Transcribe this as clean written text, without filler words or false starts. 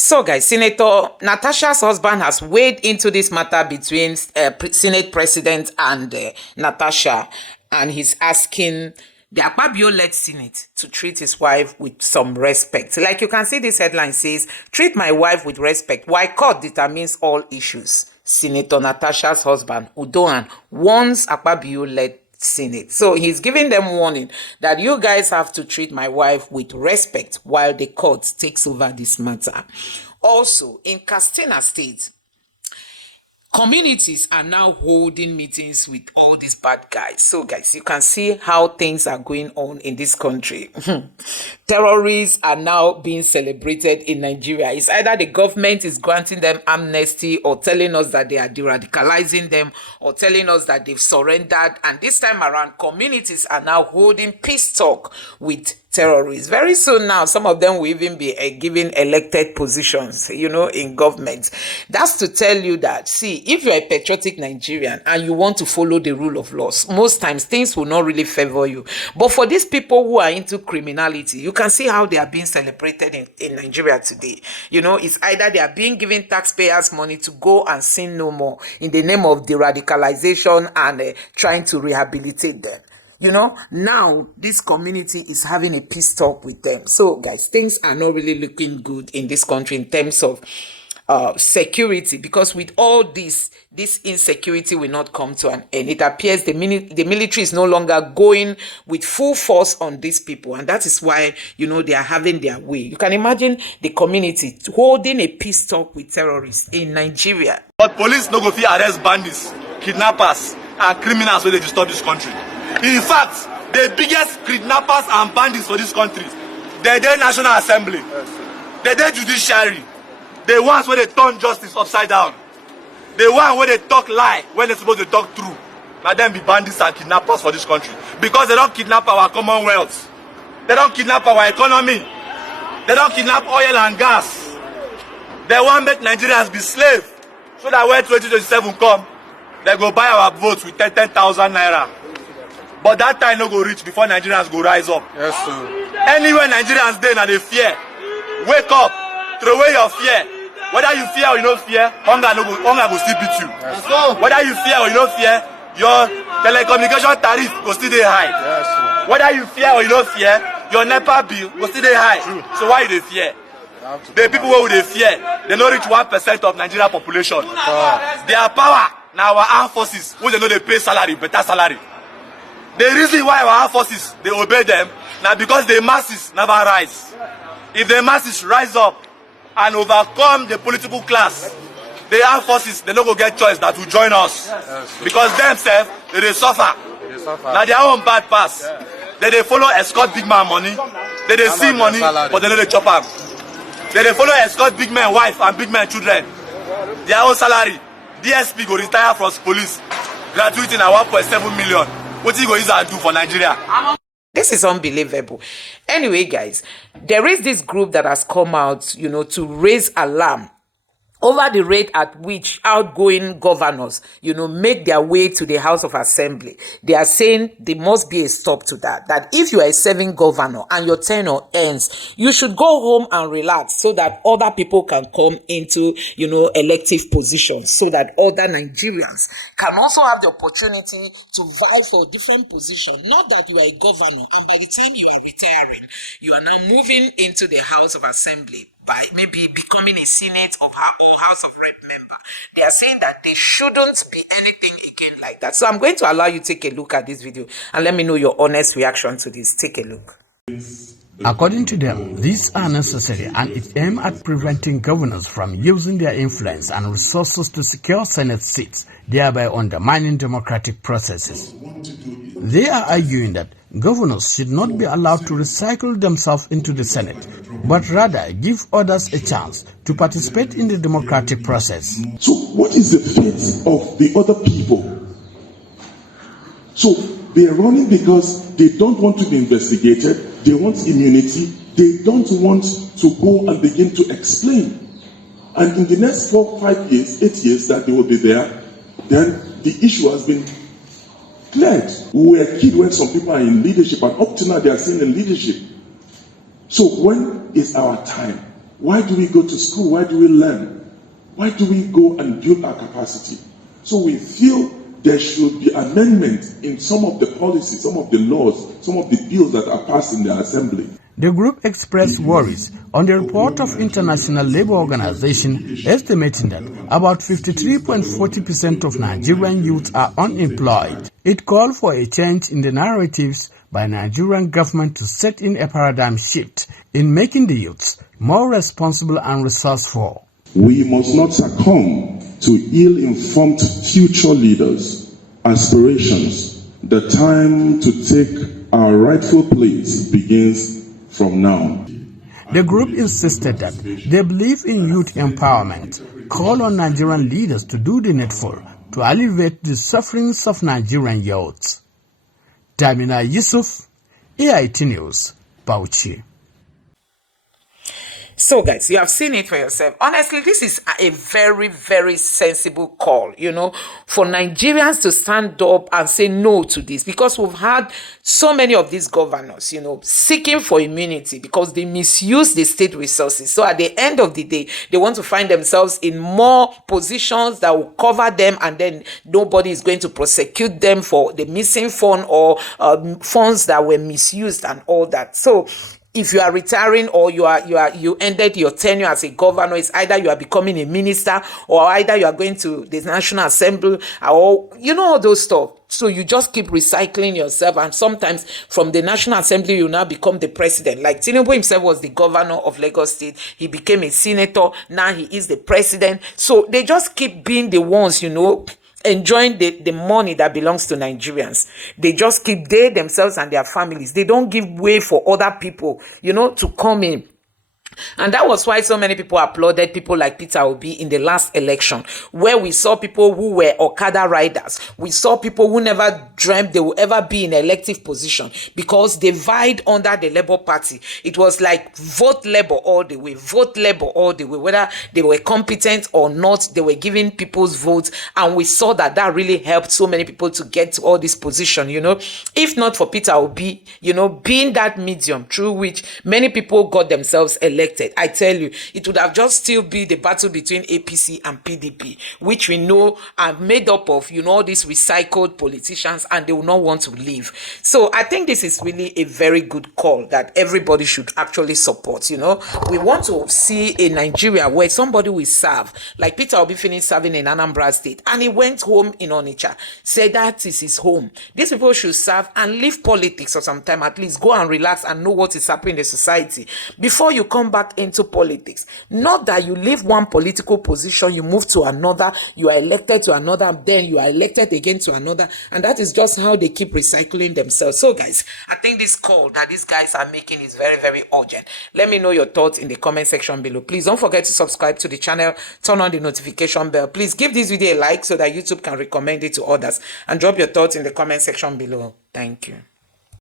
So guys, Senator Natasha's husband has weighed into this matter between Senate President and Natasha, and he's asking the AKPABIO-led Senate to treat his wife with some respect. Like you can see, this headline says, "Treat my wife with respect while court determines all issues." Senator Natasha's husband, Udohan, warns AKPABIO-led Senate. So he's giving them warning that you guys have to treat my wife with respect while the court takes over this matter. Also, in Katsina State, communities are now holding meetings with all these bad guys. So guys, you can see how things are going on in this country. Terrorists are now being celebrated in Nigeria. It's either the government is granting them amnesty or telling us that they are de-radicalizing them or telling us that they've surrendered. And this time around, communities are now holding peace talk with terrorists. Very soon now, some of them will even be given elected positions, in government. That's to tell you that, see, if you're a patriotic Nigerian and you want to follow the rule of laws, most times things will not really favor you. But for these people who are into criminality, you can see how they are being celebrated in Nigeria today. It's either they are being given taxpayers' money to go and sin no more in the name of de-radicalization and trying to rehabilitate them. Now this community is having a peace talk with them. So guys, things are not really looking good in this country in terms of security, because with all this insecurity will not come to an end. It appears the military is no longer going with full force on these people, and that is why they are having their way. You can imagine the community holding a peace talk with terrorists in Nigeria. But police no go fit arrest bandits, kidnappers, and criminals when they disturb this country. In fact, the biggest kidnappers and bandits for this country, they're the National Assembly, they're the judiciary, the ones where they turn justice upside down, the one where they talk lie when they're supposed to talk true. Now them be bandits and kidnappers for this country, because they don't kidnap our commonwealth, they don't kidnap our economy, they don't kidnap oil and gas. They want to make Nigerians be slaves, so that when 2027 come, they go buy our votes with 10,000 naira. But that time no go reach before Nigerians go rise up. Yes, sir. Anywhere Nigerians dey na dey fear. Wake up, throw away your fear. Whether you fear or you don't fear, hunger go still beat you. Yes, whether you fear or you don't fear, your telecommunication tariff go still dey high. Yes, sir. Whether you fear or you don't fear, your NEPA bill go still dey high. True. So why you dey fear? The people who dey fear, they no reach 1% of Nigeria population. Their power na our armed forces, who they know they pay salary, better salary. The reason why our armed forces, they obey them, now because the masses never rise. If the masses rise up and overcome the political class, the armed forces, they don't go get choice that will join us. Yes. Because themselves, they suffer. Now their own bad pass. Yeah. They follow escort big man money. They see money, but they know they chop up. They follow escort big man wife and big man children. Their own salary. DSP go retire from police. Gratuity na 1.7 million. What you go use and do for Nigeria? This is unbelievable. Anyway, guys, there is this group that has come out, to raise alarm over the rate at which outgoing governors, make their way to the House of Assembly. They are saying there must be a stop to that. That if you are a serving governor and your tenure ends, you should go home and relax so that other people can come into, elective positions, so that other Nigerians can also have the opportunity to vie for different positions. Not that you are a governor and by the time you are retiring, you are now moving into the House of Assembly by maybe becoming a Senate or House of Rep member. They are saying that there shouldn't be anything again like that. So I'm going to allow you to take a look at this video and let me know your honest reaction to this. Take a look. According to them, these are necessary and it aims at preventing governors from using their influence and resources to secure Senate seats, thereby undermining democratic processes. They are arguing that governors should not be allowed to recycle themselves into the Senate, but rather give others a chance to participate in the democratic process. So what is the fate of the other people? So they are running because they don't want to be investigated, they want immunity, they don't want to go and begin to explain. And in the next 4, 5 years, 8 years that they will be there, then the issue has been cleared. We were a kid when some people are in leadership, and up to now they are still in leadership. So when is our time? Why do we go to school? Why do we learn? Why do we go and build our capacity? So we feel there should be amendment in some of the policies, some of the laws, some of the bills that are passed in the assembly. The group expressed worries on the report of International Labour Organization estimating that about 53.40% of Nigerian youth are unemployed. It called for a change in the narratives by Nigerian government to set in a paradigm shift in making the youths more responsible and resourceful. We must not succumb to ill-informed future leaders' aspirations. The time to take our rightful place begins from now. The group insisted that they believe in youth empowerment, call on Nigerian leaders to do the needful to alleviate the sufferings of Nigerian youths. Damina Yusuf, AIT News, Bauchi. So guys, you have seen it for yourself. Honestly, this is a very, very sensible call, for Nigerians to stand up and say no to this, because we've had so many of these governors, seeking for immunity because they misuse the state resources. So at the end of the day, they want to find themselves in more positions that will cover them, and then nobody is going to prosecute them for the missing fund or funds that were misused and all that. So if you are retiring or you ended your tenure as a governor, it's either you are becoming a minister or either you are going to the National Assembly or all those stuff. So you just keep recycling yourself, and sometimes from the National Assembly you now become the president. Like Tinubu himself was the governor of Lagos State, he became a senator, now he is the president. So they just keep being the ones, enjoying the money that belongs to Nigerians. They just keep they themselves and their families. They don't give way for other people, to come in. And that was why so many people applauded people like Peter Obi in the last election, where we saw people who were Okada riders. We saw people who never dreamt they would ever be in elective position because they vied under the Labour Party. It was like vote Labour all the way, vote Labour all the way. Whether they were competent or not, they were giving people's votes. And we saw that really helped so many people to get to all this position, If not for Peter Obi, being that medium through which many people got themselves elected, I tell you, it would have just still be the battle between APC and PDP, which we know are made up of, all these recycled politicians, and they will not want to leave. So I think this is really a very good call that everybody should actually support. We want to see a Nigeria where somebody will serve, like Peter Obi finished serving in Anambra State, and he went home in Onitsha, said that is his home. These people should serve and leave politics for some time, at least go and relax and know what is happening in the society before you come back into politics. Not that you leave one political position, you move to another, you are elected to another, then you are elected again to another, and that is just how they keep recycling themselves. So guys, I think this call that these guys are making is very, very urgent. Let me know your thoughts in the comment section below. Please don't forget to subscribe to the channel, turn on the notification bell. Please give this video a like so that YouTube can recommend it to others, and drop your thoughts in the comment section below. Thank you.